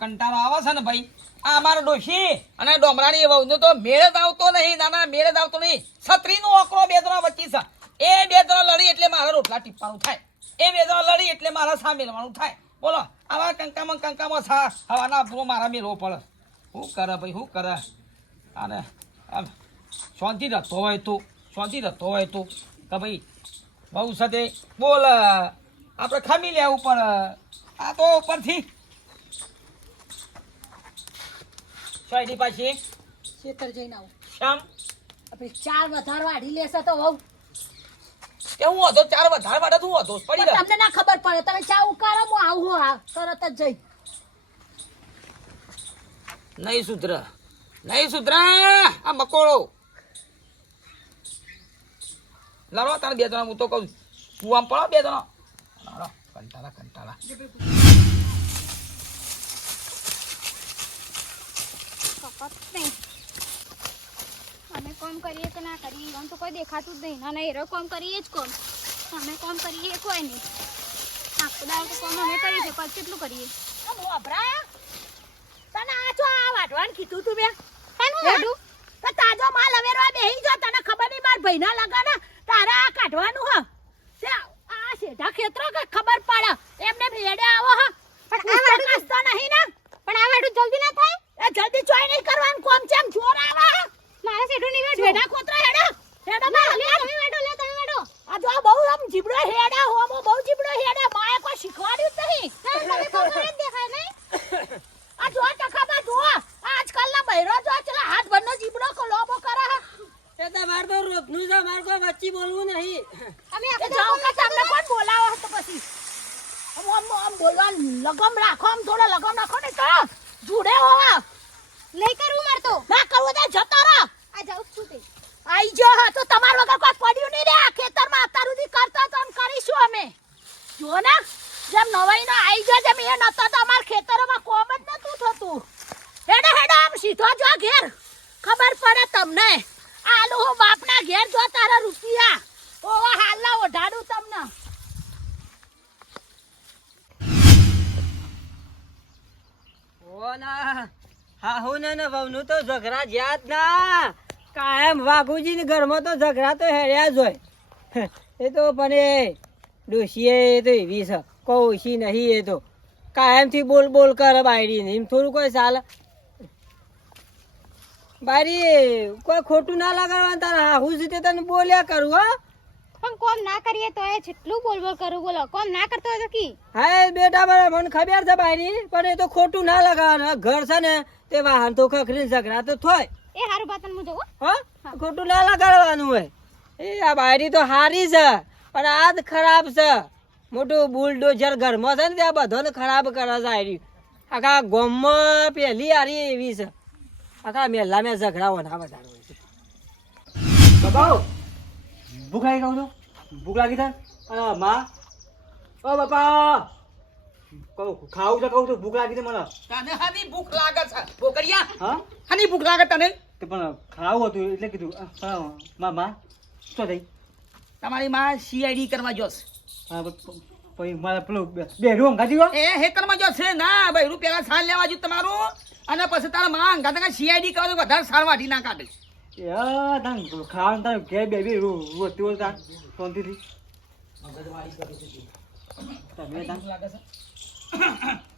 કંટાળો આવે છે ને ભાઈ? આ અમારો ડોશી અને ડોમરાની વહુ તો મેળ જ આવતો નહીં, નાના, મેળ જ આવતો નહીં. છત્રીનો ઓકરો બે ત્રણ વચ્ચે છે. એ બે ત્રણ લડી એટલે મારા રોટલા ટીપવાનું થાય. એ બે ત્રણ લડી એટલે મારા સા મેળવાનું થાય. બોલો, આવા કંકામાં કંકામાં સા હવાના પૂરો મારા મેળવો પડે. શું કરે ભાઈ, શું કરે? અને શાંતિ રહેતો હોય તો, શાંતિ રહેતો હોય તો. કે ભાઈ બહુ સાથે બોલ, આપણે ખમી લેવું પણ આ તો ઉપરથી સોયડી પાછી. ખેતર જઈને આવું. શ્યામ આપણે ચાર વધાર વાઢી લેશે તો વહુ. કેવું હતો? ચાર વધાર વાડે તું હતો. પડી ગયો તમને ના ખબર પડે. તમે ચા ઉકાળો હું આવું હા તરત જ જઈ. નહીં સુધર. નહીં સુધર. આ મકોળો લડો તારે બે જણા. હું તો કહું આમ પડો બે જણા? લડો. કંટાળા કંટાળા. નહીં. અમે કોમ કરીએ કે ના કરીએ આમ તો કોઈ દેખાતું જ નહીં. ના એરો કોમ કરીએ જ કોમ. અમે કોમ કરીએ કોઈ નહીં. આખો તો કોમ અમે કરીએ છે પછી કેટલું કરીએ? તને આ જો આ વાઢવાનું કીધું તું બે. વાઢું? તો તાજો માલ હવેરવા બેહી જો તને ખબર નહીં માર ભાઈના લગન? તારે આ કાઢવાનું હ. આ શેઠા ખેતરો કે ખબર પડે? એમને ભેડે આવો હ. પણ આ વાઢું કસતો નહીં ને. પણ આ વાઢું જલ્દી ના થાય? એ જલ્દી ચોય નહીં કરવાનું કોમ ચેમ જોર આવે? મારા મારે સેઠું નહીં ખોતરા હેડો. હેડો લે, બા લે, તમે વાઢો લે તમે વાઢો આ જો આ બહુ આમ જીબડો હેડા હોમો બહુ જીબડો હેડા માએ કોઈ શીખવાડ્યું જ નહીં ના, તમે કોમ કરે જ દેખાય નહીં આ જો ટકામાં જો આજકાલના બૈરો જો ચલા હાથ ભરનો જીબડો કો લોબો કરે હ એ તમારે તો રોજનું છે મારે કોઈ વચ્ચે બોલવું નહીં અમે એ આખો જાઓ દાવ કે તમને કોણ બોલાવો તો પછી આમ આમ આમ બોલવાનું લગમ રાખો આમ થોડો લગમ રાખો ને તો જુડે હો લઈ કરવું મારે તો ના કરવું તો જતો રહો આ જાઉં છું તે આઈ જો હા તો તમાર વગર કોઈ પડ્યું નહીં રે આ ખેતરમાં અત્યાર સુધી કરતા તો આમ કરીશું અમે જો ને જેમ નવાઈ નો આઈ જો જેમ એ નતો તો અમાર ખેતરોમાં કોમ જ નતું થતું હેડો હેડો આમ સીધો જો ઘેર ખબર પડે તમને આલુ હું બાપના ઘેર જો તારા રૂપિયા ઓવા હાલના ઓઢાડું તમને ઓ ના હાહુ ને ને વહુનું તો ઝઘડા જ્યાં જ ના. કાયમ વાઘુજીની ઘરમાં તો ઝઘડા તો હેર્યા જ હોય. એ તો પણ એ ડોશીએ એ તો એવી છે. કૌશી નહીં એ તો. કાયમથી બોલ બોલ કરે બાયડી એમ થોડું કોઈ ચાલે. બારી કોઈ ખોટું ના લગાડવાનું, તારા હાહુ રીતે તને બોલ્યા કરું, હા. પણ કોમ ના કરીએ તો એ જેટલું બોલ બોલ કરું બોલો. કોમ ના કરતો હોય તો કી? હા બેટા મારા મને ખબર છે બાયરી પણ એ તો ખોટું ના લગાવવાનું. ઘર છે ને તે વાહન તો ખખરી ઝઘડા તો થોય. એ હારું બાતન હું જોઉં હા. ખોટું ના લગાડવાનું હોય. એ આ બાયરી તો હારી છે પણ આ જ ખરાબ છે. મોટું બુલડોઝર ઘરમાં છે ને ત્યાં બધાને ખરાબ કરે છે આયરી. આખા ગોમમાં પહેલી હારી એવી છે. આખા મેલા મેં ઝઘડા ના વધારે હોય છે. ભૂખ લાગી કહું છું. ભૂખ લાગી અને માં? ઓ બાપા! ખાવું છે કહું છું ભૂખ લાગી છે મને. તને હાની ભૂખ લાગે છે ભોકરિયા હા? હાની ભૂખ લાગે તને? તે પણ ખાવું હતું એટલે કીધું મા માં શું થઈ? તમારી માં સીઆઈડી કરવા જોશ હા પછી મારે પેલું બે- રૂમ ગાજી ગયો? એ હેકરમાં જોશે ના ભાઈ રૂપિયા સાલ લેવા જો તમારું. અને પછી તારા માં ગાતા સીઆઈડી કરો તો વધારે સાર વાઢી ના કાઢે. હા ખાવાનું તાન ઘેર બે બે રોતી હોય તાન શાંતિથી તમે તાન લાગે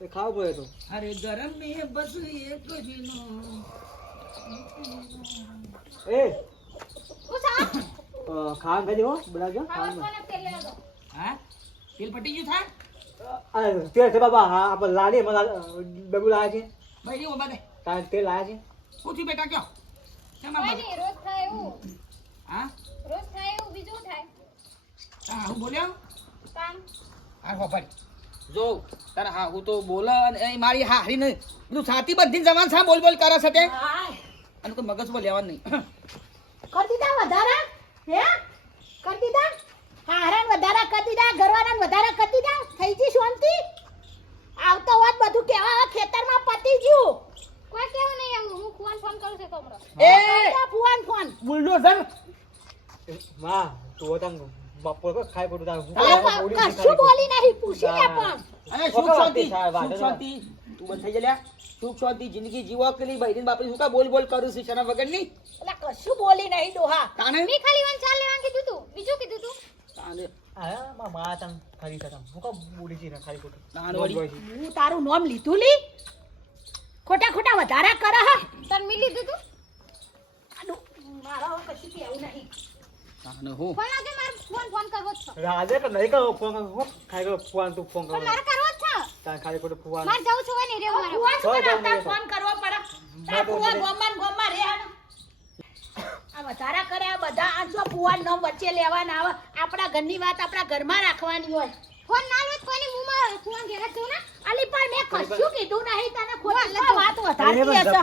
એ પડે તો અરે ગરમ મેં બસ એ ખાવાનું ખાઈ દેવો બનાવજો ખાવાનું હા તેલ પટી ગયું તેલ છે બાબા હા આપણે લાડીએ મને ડબુ છે તાર તેલ લાવે છે શું બેટા કયો કાંઈ? નહીં, રોજ થાય એવું. હા? રોજ થાય એવું બીજું થાય? હા હું બોલ્યો? કામ? હા હો જો તારા હા હું તો બોલ અને એ મારી હારી નહીં બધું છાતી બધી જવાન સા બોલ બોલ કરે છે તે. અને તો મગજ પર લેવાનું નહીં. કરતી દા વધારા? હે? કરી દીધા હારાન વધારા કરતી દીધા ઘરવાળાને વધારા કરી દીધા થઈ ગઈ શાંતિ આવતો હોત બધું કેવા હવે ખેતરમાં પતી ગયું કોઈ કેવું નહીં આવું હું ફોન ફોન કરું છું તમરો એ કરજો ફોન ફોન બુલડોઝરમાં તું તાન બપોર પર ખાઈ પડું ઓડી કશું બોલી નહીં પૂછી લે પણ. અરે સુખ શાંતિ સુખ શાંતિ. તું બંધ થઈ જલ્યા સુખ શાંતિ જિંદગી જીવો પેલી બૈરીન બાપરી શું કા બોલ બોલ કરું છું શના વગરની એટલે કશું બોલી નહીં દોહા તાને? મી ખાલી વન ચાલ લેવાનું કીધું તું. બીજું કીધું તું? તાને? આ મા મા તમ ખરી તમ હું કા બોલી જી ના ખાલી ખોટું? તાને વળી. હું તારું નામ લીધું લી? ખોટા ખોટા વધારા કરે હા. તને મી લીધું તું? મારા કશું કેવું નહીં. તાને હું. ફોન આજે મારે ફોન ફોન કરવો છે. રાજે કે નહીં કરો ફોન કરો ખાલી કરો ફોન તું ફોન કરો. મારે કરવો છે. તાર ખાલી ખોટું ફોન મારે જવું છું નહીં રેવું મારે. ફોન ફોન શું કરતા ફોન કરવો પડે. તારા ફુવા ગોમાં ને રે આ વધારા કરે આ બધા આ જો ફુવા નો વચ્ચે લેવાના આવે. આપણા ઘરની વાત આપણા ઘરમાં રાખવાની હોય. ફોન ના લો કોની મુંમાં ફોન ઘેર જ ને? અલી પણ મેં કશું કીધું નહીં. તને ખોટી વાત વધારતી હશે.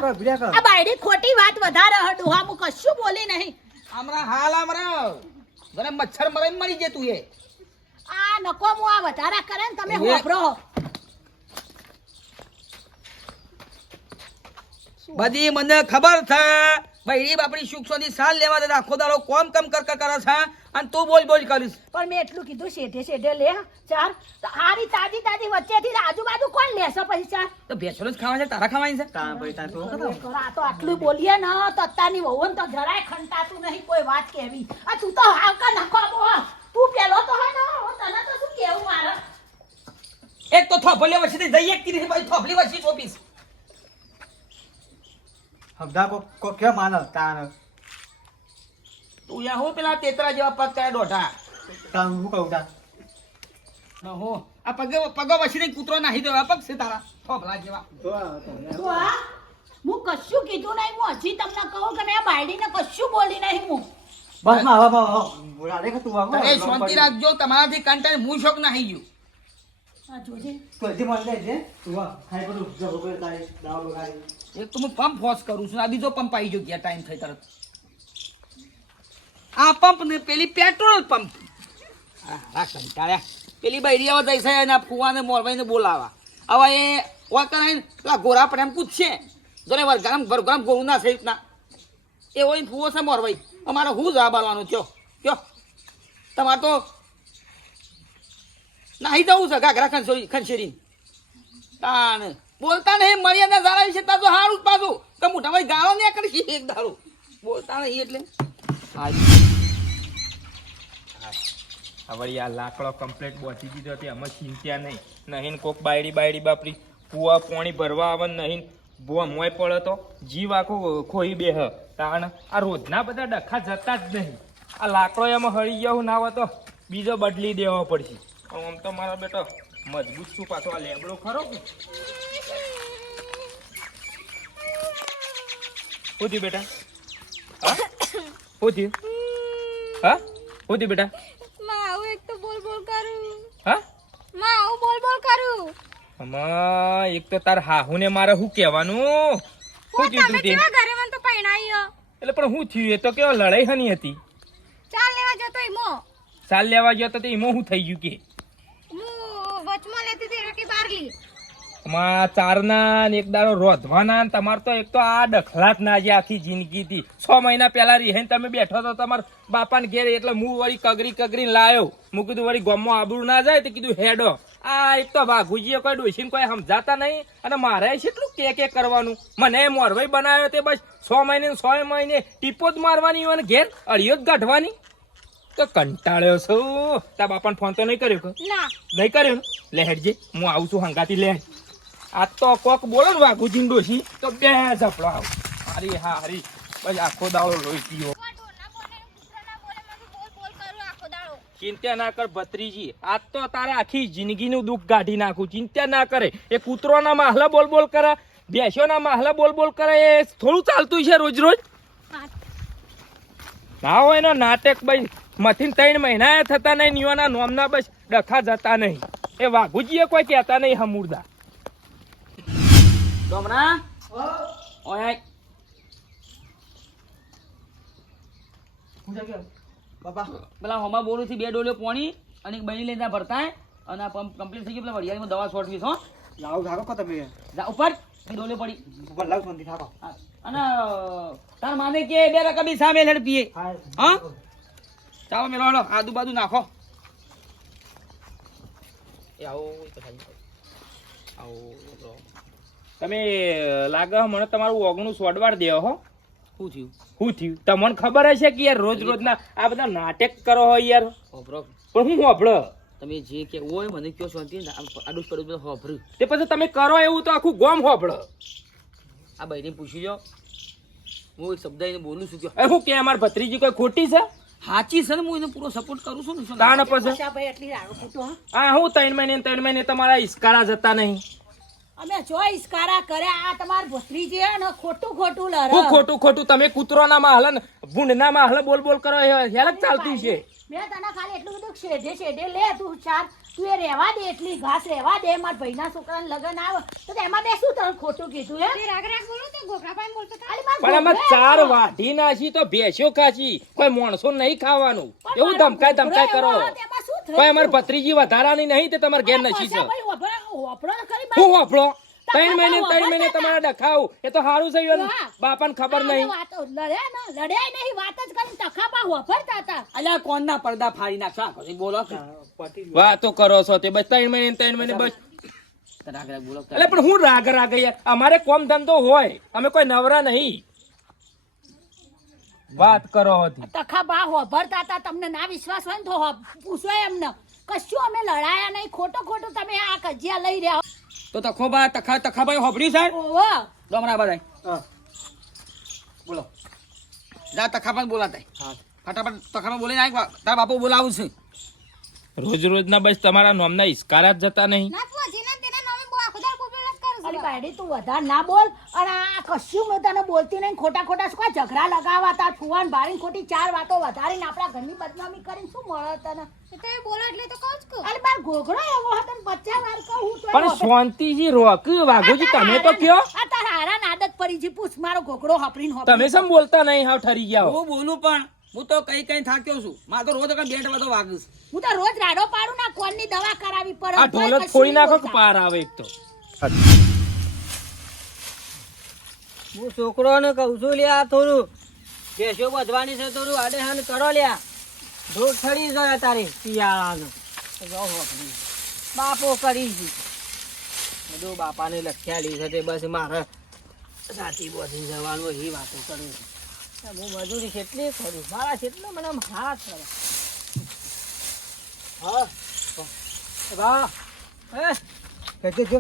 આ બાયડી ખોટી વાત વધારે હડું હા હું કશું બોલી નહીં. હમણાં હાલ હમણાં જરા મચ્છર મરે મરી જતું એ. આ નકો મુ આ વધારા કરે ને તમે હોભરો બધી મને ખબર છે. બૈરી બાપડી સુખની સાલ લેવા દે આખો દાડો કોમ કમ કર કર કરે છે. અને તું બોલ બોલ કરીશ. પણ મેં એટલું કીધું શેઠે શેઠે લે ચાર. હારી તાજી તાજી વચ્ચેથી આજુબાજુ કોણ લેશે પછી ચાર? તો ભેંસોને જ ખાવા છે તારા ખાવાની છે? કા ભાઈ તાર તો આ તો આટલું બોલીએ ને તો અત્તાની વહુને તો જરાય ખંટાતું નહીં કોઈ વાત કેવી. આ તું તો હાવકા નાખો બો તું પેલો તો હા ને તને તો શું કેવું મારે? એક તો થોભલી વચ્ચે જઈએ એક તીરી પછી થોભલી વચ્ચે ચોપીશ સમજા કો કો કે માનો તાર તું યા હું પેલા તેતરા જેવા પગ કયા દોઢા? તાર હું કહું તા ન હો આ પગ પગો વચ્ચે કૂતરો નાહી દેવા પગ છે તારા ફોફલા જેવા. તો તો તો આ હું કશું કીધું નહીં હું હજી તમને કહું કે મેં આ બાયડીને કશું બોલી નહીં હું. બસમાં હવે હવે બોલા કે તું આવો તમે શાંતિ રાખજો તમારાથી કંટાળી હું શોક નાહી ગયું. એક તો હું પંપ ફોર્સ કરું છું આ બીજો પંપ આવી ગયો ગયા ટાઈમ થઈ તરત. આ પંપ ને પેલી પેટ્રોલ પંપ હા હા કંટાળ્યા પેલી બૈરી આવા જઈ છે એના ફુવાને મોરભાઈને બોલાવા. હવે એ ઓય કરાઈને પેલા ગોરા પણ એમ પૂછશે. જોને વરગામ વરગામ ગોરું ના સહિત ના એ હોય ફૂવો છે મોરભાઈ અમારે હું જવાબ આવવાનું થયો? કયો? તમારે તો નાહી જવું છે, ઘાઘરા ખંસોરી ખંસેરી તાન બોલતા નહીં, મર્યાદા ધારા વિશે તાજો હારું પાછું. તો મોટા ભાઈ ગાળો નહીં કરી એક ધારું. બોલતા નહીં એટલે. હવે આ લાકડો કમ્પ્લીટ બોચી દીધો તે અમે ચિંત્યા નહીં. નહીં કોક બાયડી બાયડી બાપરી કુવા પોણી ભરવા આવે નહીં બો મોય પડે તો જીવ આખો ખોઈ બે હ તાણ આ રોજના બધા ડખા જતા જ નહીં. આ લાકડો એમાં હળી ગયો ના હોય તો બીજો બદલી દેવો પડશે. આમ તો મારો બેટો મજબૂત શું પાછો આ લેબડો ખરો કે? શું બેટા. હા? શું થયું હા થયું બેટા. માં આવું એક તો બોલ બોલ કરું. હા? માં આવું બોલ બોલ કરું. અમા એક તો તાર હાહુને મારે શું કહેવાનું? શું હું થયું તું તે? ઘરે મને તો પૈણાઈ એટલે પણ શું થયું? એ તો કેવો લડાઈ હની હતી. ચાલ લેવા જતો ઈમો ચાલ લેવા ગયો તો એમાં શું થઈ ગયું કે હું વચમાં લેતી હતી રકી બાર લી આમાં ચારના ને એક દાડો રોધવાના ને તમારે તો એક તો આ ડખલાત ના જે આખી જિંદગીથી. છ મહિના પહેલા રીહેન તમે બેઠો તો તમારા બાપાને ઘેર એટલે હું વળી કગરી કગરીને લાયો. હું કીધું વળી ગમમાં આબરું ના જાય તો કીધું હેડો. આ એક તો વાઘુજીએ કોઈ ડોસીને કોઈ સમજાતા નહીં અને મારે કેટલું કે કે કરવાનું? મને મોરવાઈ બનાવ્યો તે બસ. છ મહિને સો છ મહિને ટીપો જ મારવાની હોય ને ઘેર અડિયો જ ગાઢવાની? તો કંટાળ્યો છું. તાર બાપાને ફોન તો નહીં કર્યો નહીં કર્યો ને? લે હું આવું છું હંગાતી લે. આ તો કોક બોલો ને વાઘુજી ડોશી તો બે ઝપડો આવ. હારી, હા, હારી. બસ આખો દાળો લોહી પીવો ચિંતા ના કર ભત્રીજી, આજ તો તારે આખી જિંદગીનું દુઃખ કાઢી નાખું. ચિંતા ના કરે. એ કૂતરોના માહલા બોલ બોલ કરે, ભેંસોના માહલા બોલ બોલ કરે, એ થોડું ચાલતું છે રોજ રોજ. ના હોય ને નાટક ભાઈ મથીન ત્રણ મહિના થતા નહીં, નિયોના નોમના બસ ડખા જતા નહીં. એ વાઘુજીએ કોઈ કહેતા નહીં, હમુરદા. ડોમરા ઓય બાપા પેલા હોમાં બોલું થી બે ડોલીઓ પોણી અને એક બની લઈને ભરતા અને આ પંપ કમ્પ્લીટ થઈ ગયું પેલા વડિયાળીમાં દવા છોડ હો. લાવ થાકો કો તમે. જા ઉપર. એ પડી. ઉપર લાવ શાંતિ થાકો. અને તાર માને કે બે રકા બી સામે લડ પીએ. હા. હા? ચાલો મેલો હેડો. આદુ બાજુ નાખો. એ આવો તો ખાલી. આવો લો. તમે લાગે મને તમારું ઓગણું સોડવાર દેવો હો. શું થયું? શું થયું? તમને ખબર હશે કે યાર રોજ રોજના આ બધા નાટક કરો હોય યાર. પણ હું હોભળો? તમે જે કે હોય મને કયો શાંતિ ને આડુસ પડુસ બધું હોભળ્યું તે પછી તમે કરો એવું તો આખું ગોમ હોભળો. આ બહેરી પૂછી લો હું એક શબ્દ એને બોલું છું કે હું કે અમાર ભત્રીજી કોઈ ખોટી છે? સાચી છે ને હું એને પૂરો સપોર્ટ કરું છું ને તાણ પછી? હા? હું ત્રણ મહિને ત્રણ મહિને તમારા ઈસ્કારા જતા નહીં. અમે ચોઈસ કારા કર્યા આ તમાર ભત્રીજી હે ને ખોટું ખોટું લડે. હું ખોટું ખોટું તમે કૂતરોના માં હલન ભૂંડના માહલ બોલ બોલ કરો હેલક ચાલતું છે. મેં તને ખાલી એટલું બધું શેઢે શેઢે લે તું ચાર તું એ રહેવા દે એટલી ઘાસ રહેવા દે માર ભાઈના છોકરાને લગન આવે. તો એમાં મેં શું તને ખોટું કીધું હે? તે રાગ રાગ બોલો તો ગોખરાભાઈ બોલતો ખાલી મારા પણ આમાં ચાર. વાઢી નાસી તો ભેંસ્યો ખાસી કોઈ માણસો નહીં ખાવાનું. એવું ધમકાય ધમકાય કરો? કોઈ અમાર ભત્રીજી વધારાની નહીં તે તમારે ઘેર નસી છે હું વાપરો? ત્રણ મહિને ત્રણ મહિને તમારા ડખાવ. એ તો સારું છે યાર. બાપાને ખબર નહીં. વાતો લડ્યા ને લડ્યા નહીં વાત જ કરીને તખાપા વભરતા હતા. અલ્યા કોણના પડદા ફાડી નાખશો? આખો બોલો વાતો કરો છો તે બસ ત્રણ મહિને ત્રણ મહિને બસ. એટલે પણ હું રાગ રાગ યાર. અમારે કોમ ધંધો હોય. અમે કોઈ નવરા નહીં. વાત કરો હતી તખાપા હોભરતા હતા. તમને ના વિશ્વાસ હોય ને તો હો- પૂછો એમને. કશું અમે લડાયા નહીં. ખોટો ખોટું તમે આ કજિયા લઈ રહ્યા તો તખોબા તખા તખાભાઈ હોબડી સાહેબ? ઓવો ડોમરા બધાય હા. બોલો. જા તખાબા બોલાતા હા. ફટાફટ તખાબા બોલી નાખ તારા બાપુ બોલાવું છે. રોજ રોજના બસ તમારા નોમના ઈસ્કારા જ જતા નહીં. ના બાયડી તું વધારે ના બોલ. અને આ કશું મેં તને બોલતી નહીં. ખોટા ખોટા શું કાં ઝઘડા લગાવવા તા? ભારી ભારીને ખોટી ચાર વાતો વધારીને આપણા ઘરની બદનામી કરીને શું મળે તને? એ બોલો એટલે તો કહું જ અરે બાર ઘોઘરો એવો હતો ને પચાસ વાર કહું હું તો પણ શાંતિજી રોક વાઘોજી તમે તો કયો? આ તારા હારા આદત પડી જી પૂછ મારો ઘોઘરો હપરીને હપરીને. તમે સમ બોલતા નહીં હાવ ઠરી ગયા હું. બોલું પણ હું તો કઈ કઈ થાક્યો છું. મારે તો રોજ બેટ તો વાગીશ. હું તો રોજ રાડો પાડું ના કોણની દવા કરાવી પડે. આ ઢોલક ફોડી નાખો કે પાર આવે એક તો. હું છોકરોને કહું છું લ્યા થોડું. ભેંસો વધવાની છે થોડું આડે હાન કરો લ્યા. ધૂળ ચડી જાય તારે શિયાળાનું. બાપો કરી બધું બાપાને લખ્યા છે તે બસ મારે સાચી બોસી જવાનું એ વાતો કરું છું. હું મજૂરી કેટલી કરું? મારા કેટલા મને હાથ કરે. હા? હે? કે જો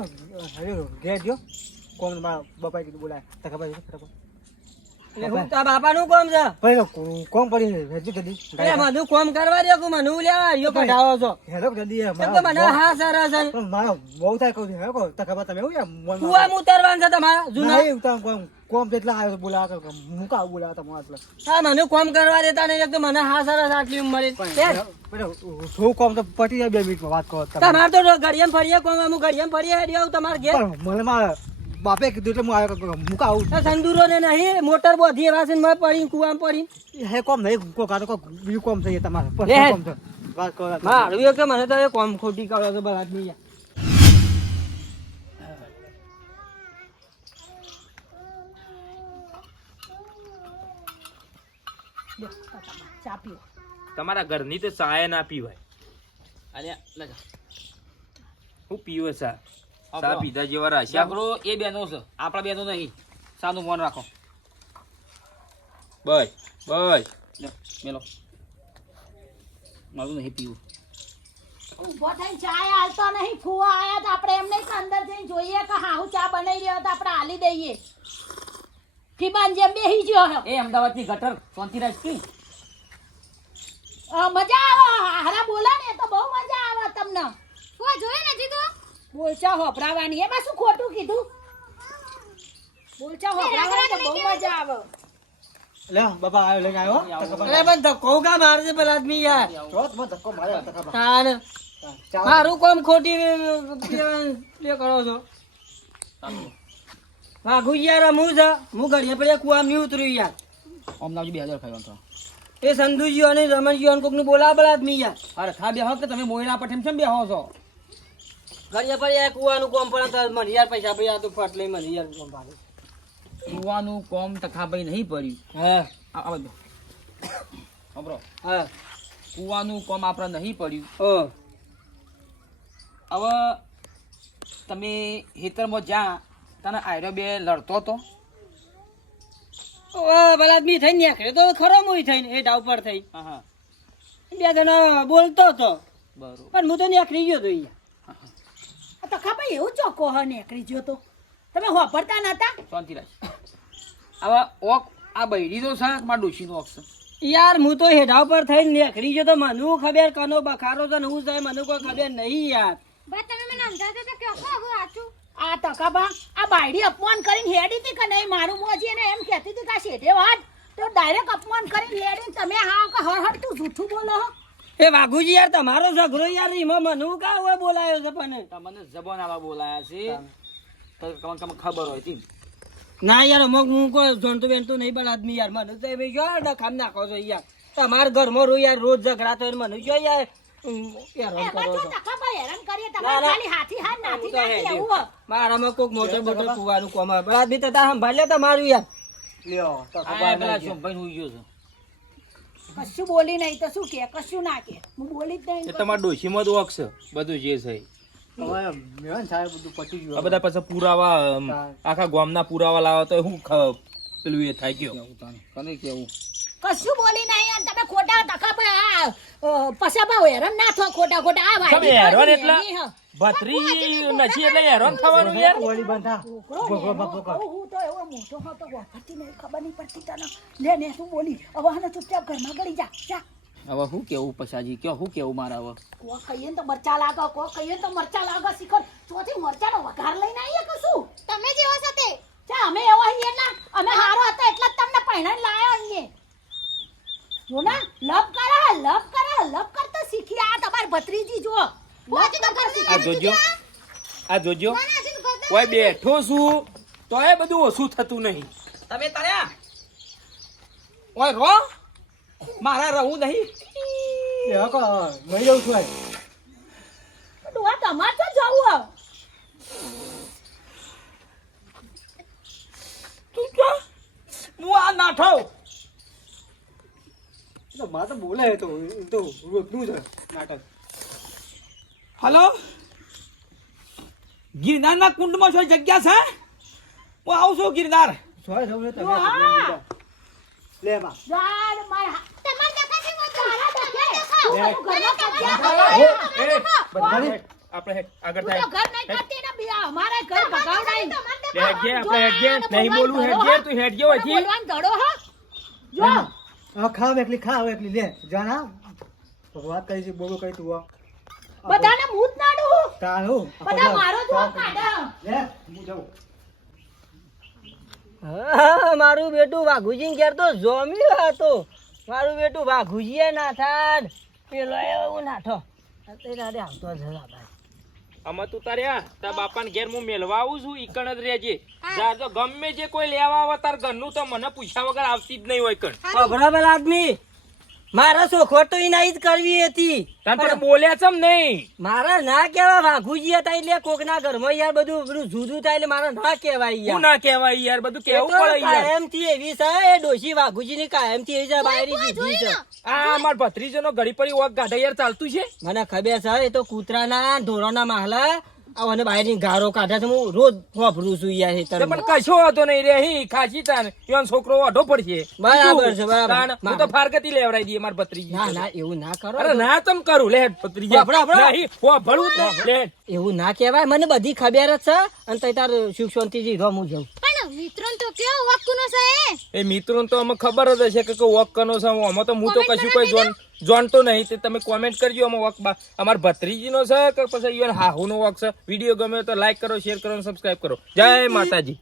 અરે ઘેર જો. કોમ મારા બાપા કીધું બોલાય? તો ખબર છે હું તારા કોમ છે? ભાઈ કોમ પડી હજુ જલ્દી એટલે મને કોમ કરવા દે કે મને લેવા રહ્યો કઢાવો છો. હેલો જલ્દી એમ તો મને હા સરસ છે. પણ મારો બહુ થાય કહું હે કો તો ખબર તમે એવું કુવા ઉતરવાનું છે તમારા જૂના? નહીં ઉતાર કોમ કોમ જેટલા આવ્યો બોલાવા કર મુકા બોલાવા તમારા એટલે હા મને કોમ કરવા દેતા નહીં એક તો મને હા સારા આટલી મળી શું કોમ તો પટી જાય બે મિનિટમાં વાત કરો તમારે તો ઘડિયામ ફરીએ કોમ હું ઘડિયામ ફરીએ હેડી આવું તમારે ઘેર? મને મારા બાપે કીધું એટલે હું આવ્યો મૂકા આવું સંદૂરો ને નહીં મોટર બોધી એવા છે મેં પડી કુવામાં પડી હે કોમ નહીં કો કાતો કો બીજું કોમ થઈ તમારે. કોમ છે? વાત કરો. મારું કે મને તો એ કોમ ખોટી કરો તો બરાબર નહીં ચા પીઓ તમારા ઘરની તો ચાય ના પીવાય. અરે હું પીવે સા બરો. પીધા જેવા રાશ્યા ઝઘડો એ બેનો છે. આપણા બેનો નહીં. સાનું મન રાખો. બસ બસ. મેલો. મારું નહીં પીવું. ઊભો થઈને ચા હાલતો નહીં ફુવા આયા તો આપણે એમને અંદર જઈને જોઈએ કે હા હું ચા બનાવી રહ્યો તો આપણે હાલી દઈએ. ફીબાન જેમ બેહી ગયો હે. એ અમદાવાદની ગટર શાંતિરાજ કી મજા આવે. હારા બોલે ને તો બહુ મજા આવે તમને. જોયે નથી તો બોલચા હોભરાવાની. એમાં શું ખોટું કીધું? બોલચા હોભરાવાની તો બહુ મજા આવે. લે બાપા આવ્યો લઈને આવ્યો અરે પણ ધક્કો કા મારે પેલા આદમી યાર? જો તમે ધક્કો માર્યો તાન મારું. કોમ ખોટી કરો છો. વાઘુ યાર હું છે હું ઘડિયા પડ્યા કુવા નહીં ઉતર્યું યાર. અમદાવાદ બે હજાર ખાઈ તો એ સંધુજીઓ અને રમણજીઓ કોક બોલા બોલા આદમી યાર. અરે ખા બેહો કે તમે મોયના પઠેમ ચમ બેહો છો? ઘડિયા પડ્યા કુવાનું કોમ પણ તો મને યાર પૈસા તો ફટ લઈ મને યાર કોમ ભાગે કુવાનું કોમ તખાભાઈ નહીં પડ્યું. હા. આ આ બધું. હા. કુવાનું કોમ આપણે નહીં પડ્યું. હવે તમે હેતરમાં જ્યાં તને આયરો બે લડતો તો? ઓ પેલા આદમી થઈને નીકળ્યો તો ખરો મુઈ થઈને એ ડાવ પર થઈ બે જણા બોલતો હતો બરોબર. પણ હું તો નીકળી ગયો તો અહીંયા. આ તો ખબર એવું ચોખ્ખો હ નીકળી ગયો તો. તમે હોભરતા નતા? શાંતિ રાખ. હવે ઓક આ બૈરી તો છે મારા ડોશીનો ઓક છે. યાર હું તો હેડા પર થઈને નીકળી ગયો તો મને ખબર કનો બખારો તો ને હું છે મને કોઈ ખબર નહીં યાર. ભાઈ તમે મને સમજાવતા તો કે આખું આખું સાચું આ તકાબા આ બાયડી અપમાન કરીને હેડી હતી કે નહીં? મારું મોજી એને એમ કહેતી હતી કે આ શેઠે વાત. તો ડાયરેક્ટ અપમાન કરીને હેડીને તમે હા કે હર હર તું જૂઠું બોલો હો. એ વાઘુજી યાર તમારો ઝઘડો યાર એમાં મને કા હોય બોલાયો છે પણ? તમને જબાન આવા બોલાયા છે? તો તમને તમને ખબર હોય તી ના યાર અમુક હું કોઈ જોનતો બેનતો નહીં પણ આદમી યાર મને તો એ જો ડખામ નાખો છો યાર. તમારા ઘરમાં રો યાર રોજ ઝઘડા તો મને જો યાર હો. મારામાં કોક મોટો મોટો કુવાનું કોમ બરાબર આદમી તો તાર સંભાળ લે તમારું યાર. લ્યો. શોભાઈ હુઈ ગયો છે. કશું બોલી નહીં તો શું કે? કશું ના કે. હું બોલી જ નહીં એ તમારા ડોશીમાં જ છે બધું જે છે બધું પતી ગયું આ બધા પછી પુરાવા આખા ગામના પુરાવા લાવો તો હું પેલું એ થાય ગયો. કશું બોલી નહીં અને તમે ખોટા તકાબા આ અ, ભાવ હેરાન ના થો ખોટા ખોટા. આ તમે હેરાન એટલે ભત્રી નથી એટલે હેરાન થવાનું યાર. વળી બંધા હું તો એવો મોટો હતો વાપરતી નહીં ખબર નહીં પડતી તને. લે ને શું બોલી? હવે હને ચૂપચાપ ઘરમાં ગળી જા જા. હવે હું કેવું પછાજી? કયો હું કેવું મારા હવે? કો કહીએ તો મરચા લાગે કો કહીએ તો મરચા લાગે શીખર. ચોથી મરચાનો વઘાર લઈને આવીએ કે શું? તમે જેવો સાથે? ચા અમે એવો હઈએ ના. અમે હારો હતા એટલે જ તમને પહેણા લાયા અહીંયા. જો ના લપ કરે લપ. લપ કરતા શીખી આ તમાર ભત્રીજી જો આ જોજો. આ જોજો. કોઈ બેઠો છું. તો એ બધું ઓછું થતું નહીં. તમે તર્યા? ઓય રો. મારા રહું નહીં. એ હકો, લઈ જાઉં છું આય. ડોહા તમારે તો જવું આ તું ક્યાં? હું આ નાઠો મારે તો બોલાય તો એ તો રોજનું છે નાટક હલો ગિરનારના કુંડમાં શું જગ્યા છે હું આવું છું ગિરનાર સોય તમે. લે બા માર તારા આપણે હેડ, આગળ થાય ઘર નહીં કરતી ને બી અમારે ઘર ભગાવડાઈ. લે હેડજે, આપણે હેડજે. જો નહીં બોલવું હેડ ધડો તું હેડજે હા. હોયથી. બોલવાનો ધડો હા. જો હા ખાવ એકલી ખાવ એકલી. લે જાના વાત કરી છે બોલો કઈ તું બધાને મૂત નાડું. તારું બધા મારો જ વાંક લે હું જાઉં. હા મારું બેટું વાઘુજી ઘેર તો જોમ્યું હતો મારું બેટું વાઘુજી ના થાન. પેલો એવું નાઠો. અત્યારે આવતો જ હતા ભાઈ. આમાં તું તાર્યા તાર બાપાને ઘેર હું મેલવા આવું છું ઈકણ જ રહેજે. જા તો ગમે જે કોઈ લેવા આવે તાર ઘરનું તો મને પૂછ્યા વગર આવતી જ નહીં હોય કણ. બરાબર આદમી? મારા સોખવટ તો એના જ કરવી હતી. પણ બોલ્યા ચમ નહીં. મારા ના કેવા વાઘુજી હતા એટલે કોકના ઘરમાં યાર બધું બધું જુદું થાય એટલે મારા ના કહેવાય શું યાર ના કહેવાય યાર બધું કેવું પડે યાર. કાયમથી એવી છે એ ડોશી વાઘુજીની કાયમથી એવી છે બાયરી જીધી છે. આ અમાર ભત્રીજો ઘડી પડી વોક ગાઢા યાર ચાલતું છે? મને ખબર છે એ તો કૂતરાના ઢોરોના માહલા આવને બહારની ગારો કાઢે છે હું રોજ વાપરું છું યાર તો હેતરમાં. પણ કશો હતો નહીં રે હી ખાસી તાન. યોન છોકરો વાઢો પડશે. બરાબર છે, બરાબર. હું તો ફારકતી લેવડાઈ દઈએ માર ભત્રીજી ના ના એવું ના કરો. અરે ના તમ કરું લે ભત્રીજી. આપડા આપડા નહીં હું ભળું તો લે. એવું ના કહેવાય. મને બધી ખબર જ છે. અને તઈ તાર સુખ શાંતિથી રહો હું જાઉં પણ મિત્રોને તો કેવો વાકુનો છે એ? મિત્રોન તો અમે ખબર જ હશે કે વોક કનો છે. આમાં તો હું તો કશું કોઈ જોન જાણતો નહીં. તે તમે કોમેન્ટ કરજો આમાં વોક બા અમાર ભત્રીજીનો છે કે પછી ઈવન હાહુનો વોક છે? વીડિયો ગમે તો લાઈક કરો શેર કરો અને સબસ્ક્રાઇબ કરો. જય માતાજી.